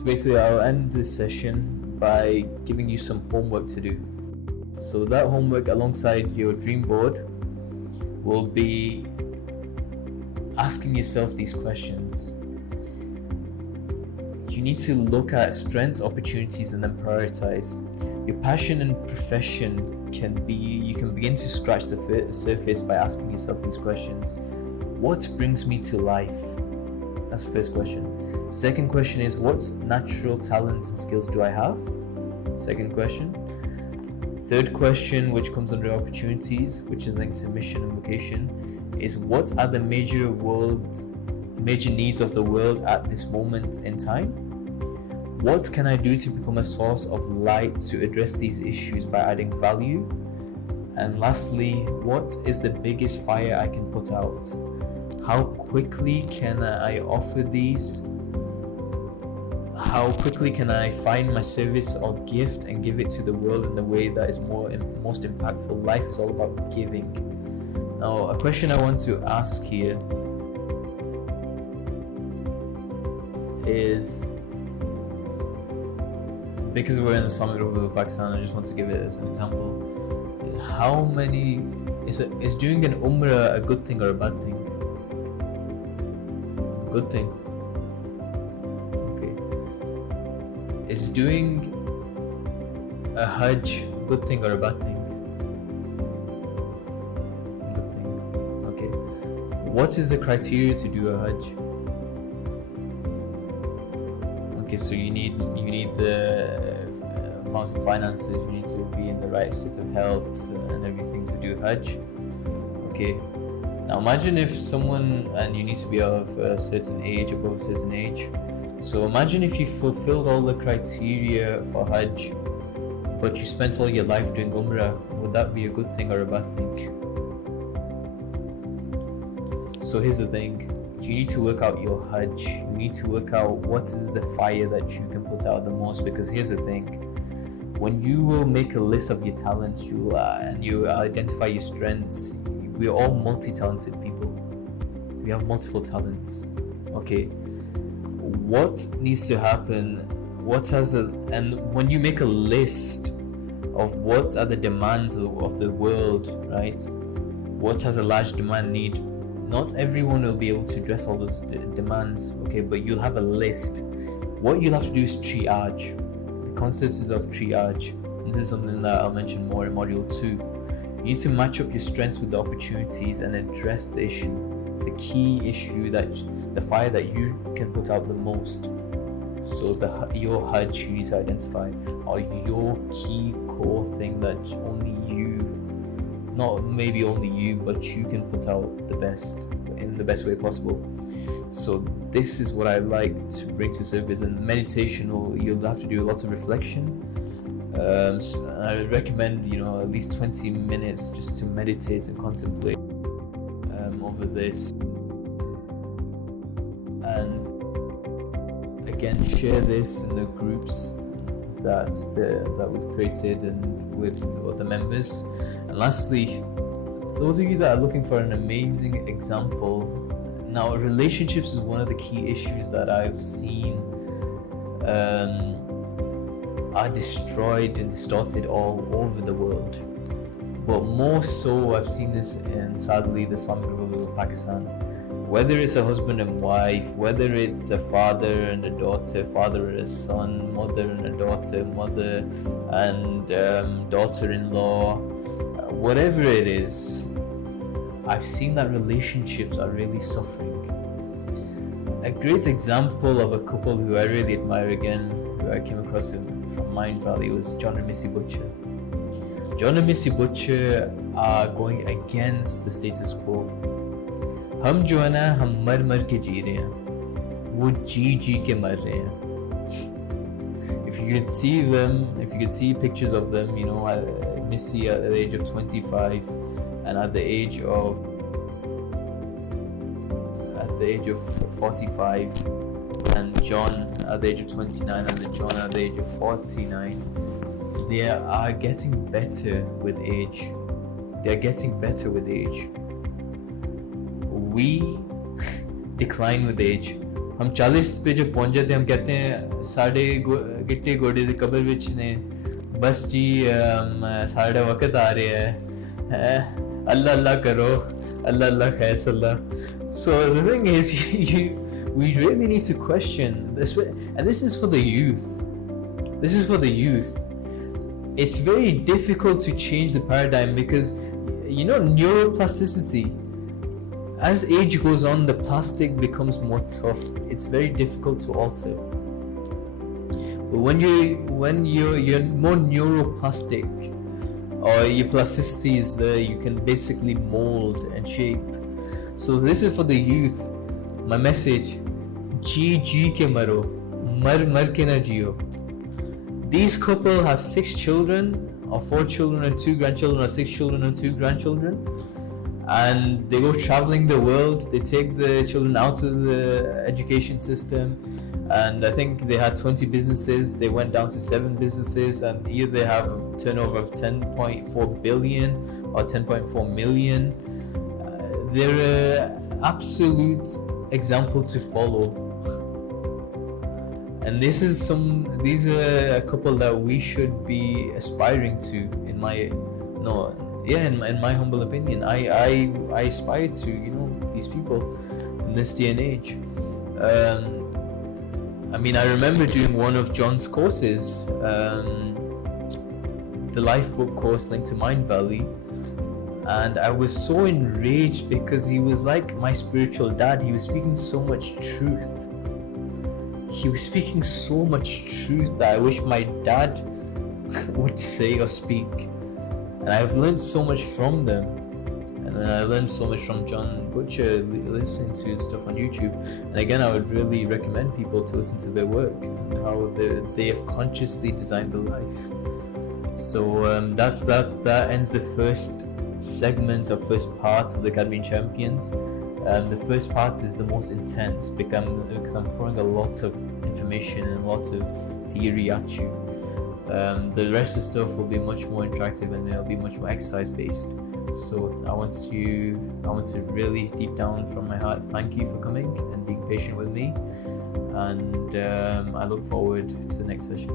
So basically, I'll end this session by giving you some homework to do. So that homework, alongside your dream board, will be asking yourself these questions. You need to look at strengths, opportunities, and then prioritize. Your passion and profession you can begin to scratch the surface by asking yourself these questions. What brings me to life? That's the first question. Second question is, what natural talents and skills do I have? Second question. Third question, which comes under opportunities, which is linked to mission and vocation, is what are the major needs of the world at this moment in time? What can I do to become a source of light to address these issues by adding value? And lastly, what is the biggest fire I can put out? How quickly can I offer these? How quickly can I find my service or gift and give it to the world in the way that is most impactful? Life is all about giving. Now, a question I want to ask here is, because we're in the summit of Pakistan, I just want to give it as an example, is doing an umrah a good thing or a bad thing? Good thing. Okay. Is doing a hajj a good thing or a bad thing? Good thing. Okay. What is the criteria to do a hajj? Okay, so you need the amount of finances, you need to be in the right state of health and everything to do hajj. Okay. Now imagine if and you need to be of a certain age, above a certain age. So imagine if you fulfilled all the criteria for hajj, but you spent all your life doing umrah. Would that be a good thing or a bad thing? So here's the thing. You need to work out your hajj. You need to work out what is the fire that you can put out the most, because here's the thing. When you will make a list of your talents, and you identify your strengths, we're all multi-talented people. We have multiple talents. Okay. What needs to happen? And when you make a list of what are the demands of the world, right? What has a large demand need? Not everyone will be able to address all those demands, okay? But you'll have a list. What you'll have to do is triage. The concept is of triage. This is something that I'll mention more in module 2. You need to match up your strengths with the opportunities and address the issue, the key issue, the fire that you can put out the most. So your hajj you need to identify, or your key core thing that only you, not maybe only you, but you can put out the best in the best way possible. So this is what I like to bring to surface. And meditation, you'll have to do lots of reflection. I recommend at least 20 minutes just to meditate and contemplate over this. And again, share this in the groups that we've created and with the members. And lastly, those of you that are looking for an amazing example, now relationships is one of the key issues that I've seen are destroyed and distorted all over the world. But more so, I've seen this in, sadly, the Islamic Republic of Pakistan. Whether it's a husband and wife, whether it's a father and a daughter, father and a son, mother and a daughter, mother and daughter-in-law, whatever it is, I've seen that relationships are really suffering. A great example of a couple who I really admire again, who I came across from Mind Valley, was John and Missy Butcher. John and Missy Butcher are going against the status quo. हम जो है ना, हम मर मर के जी रहे हैं, वो जी के मर रहे हैं. If you could see them, if you could see pictures of them, Missy at the age of 25 and at the age of 45, and John at the age of 29 and John at the age of 49, they are getting better with age. They are getting better with age. We decline with age, हम 40 पे जब पहुंच जाते हैं हम कहते हैं साढ़े गिट्टे गोडे दे कब्र विच ने बस जी साढ़ा वक्त आ रहा है अल्लाह अल्लाह करो अल्लाह अल्लाह खैस अल्लाह. So the thing is we really need to question this, and this is for the youth. This is for the youth. It's very difficult to change the paradigm because neuroplasticity, as age goes on, the plastic becomes more tough. It's very difficult to alter. But when you're more neuroplastic, or your plasticity is there, you can basically mold and shape. So this is for the youth. My message: जी के मरो, मर के ना जियो. These couple have 6 children, or 4 children and 2 grandchildren, or 6 children and 2 grandchildren, and they go traveling the world. They take the children out of the education system, and I think they had 20 businesses. They went down to 7 businesses, and here they have a turnover of 10.4 billion or 10.4 million. They're an absolute example to follow. And these are a couple that we should be aspiring to, in my humble opinion. I aspire to these people in this day and age. I remember doing one of John's courses, the Lifebook course linked to Mind Valley, and I was so enraged because he was like my spiritual dad. He was speaking so much truth. He was speaking so much truth that I wish my dad would say or speak. And I've learned so much from them. And then I learned so much from John Butcher, listening to stuff on YouTube. And again, I would really recommend people to listen to their work and how they have consciously designed their life. So that ends the first segment or first part of the Caribbean Champions. The first part is the most intense because I'm throwing a lot of information and a lot of theory at you. The rest of the stuff will be much more interactive and it'll be much more exercise based. So I want to really deep down from my heart thank you for coming and being patient with me, and I look forward to the next session.